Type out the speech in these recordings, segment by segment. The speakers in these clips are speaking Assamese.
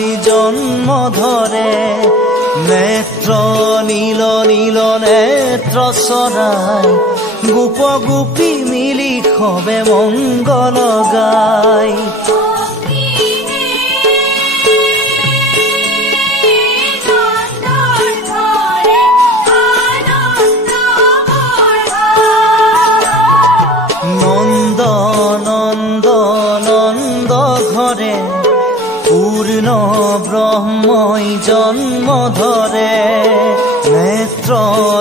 ব্ৰহ্মই জন্ম ধৰে নেত্ৰ নীল নীল নেত্ৰ চৰাই গোপ গোপী মিলি খবে মংগল গায় নন্দ নন্দ নন্দ ঘৰে পূৰ্ণ ব্ৰহ্মই জন্ম ধৰে নেত্ৰ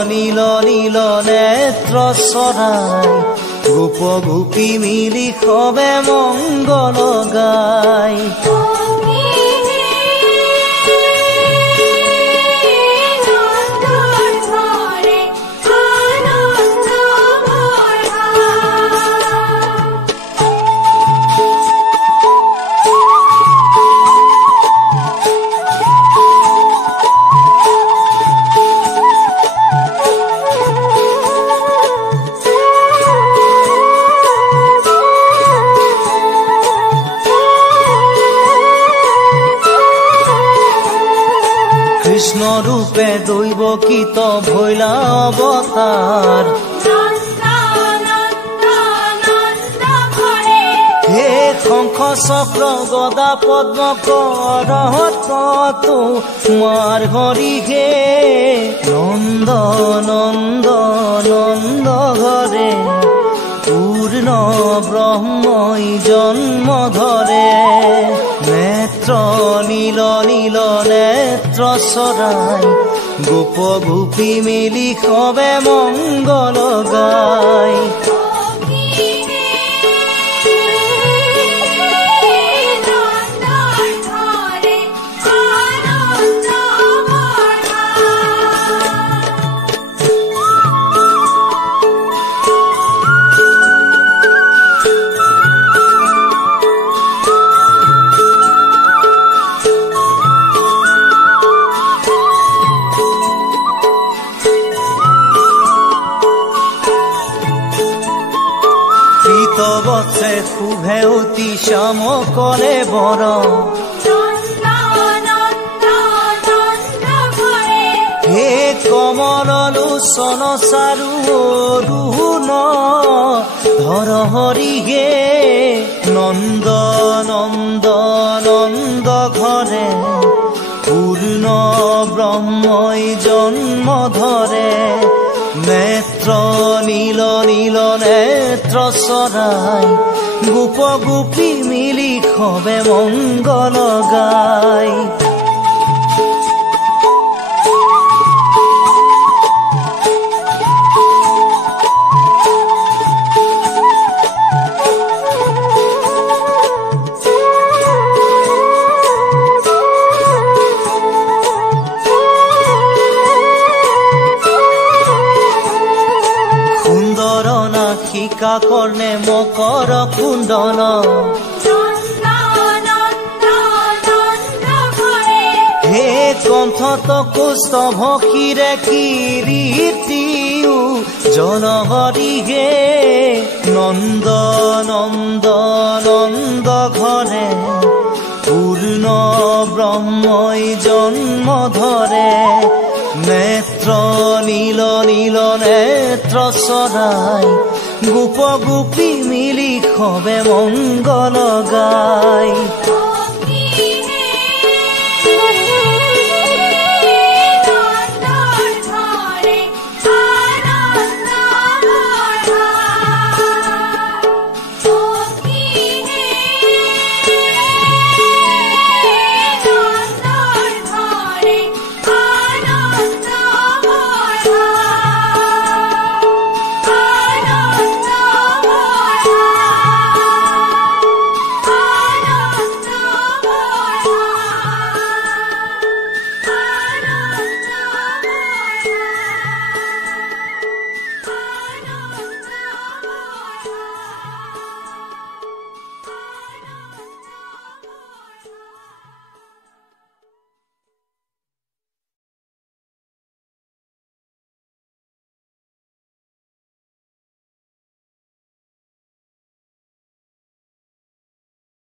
নীল নীল নেত্ৰ চৰাই গোপ গোপী মিলি খবে মংগল গায় কৃষ্ণ ৰূপে দৈৱকীত ভৈলা অৱতাৰ হে শংখ চক্ৰ গদা পদ্ম কৰহত তোমাৰ হৰি হে নন্দ নন্দ নন্দ ঘৰে পূৰ্ণ ব্ৰহ্মই জন্ম ধৰে নেত্ৰ নীল নীল নেত্ৰ চৰাই গোপ গোপী মিলি খবে মংগল গায় বছে শুভে অতি শ্যাম কলে বৰ হে কমল লোচন চাৰু অৰুণ ধৰ হৰি হে নন্দ নন্দ নন্দ ঘৰে পূৰ্ণ ব্ৰহ্মই জন্ম ধৰে নেত্ৰ নীল নীল নেত্ৰ চৰাই গোপ গোপী মিলি খবে মংগল গায় শিকা কৰ্ণে মকৰ কুণ্ডল হে কণ্ঠত কুষ্ঠ ভক্ষীৰে কিৰীতিও জন হৰি হে নন্দ নন্দ নন্দ ঘৰে পূৰ্ণ ব্ৰহ্মই জন্ম ধৰে নেত্ৰ নীল নীল নেত্ৰ চৰাই গোপ গোপী মিলি খবে মংগল গায়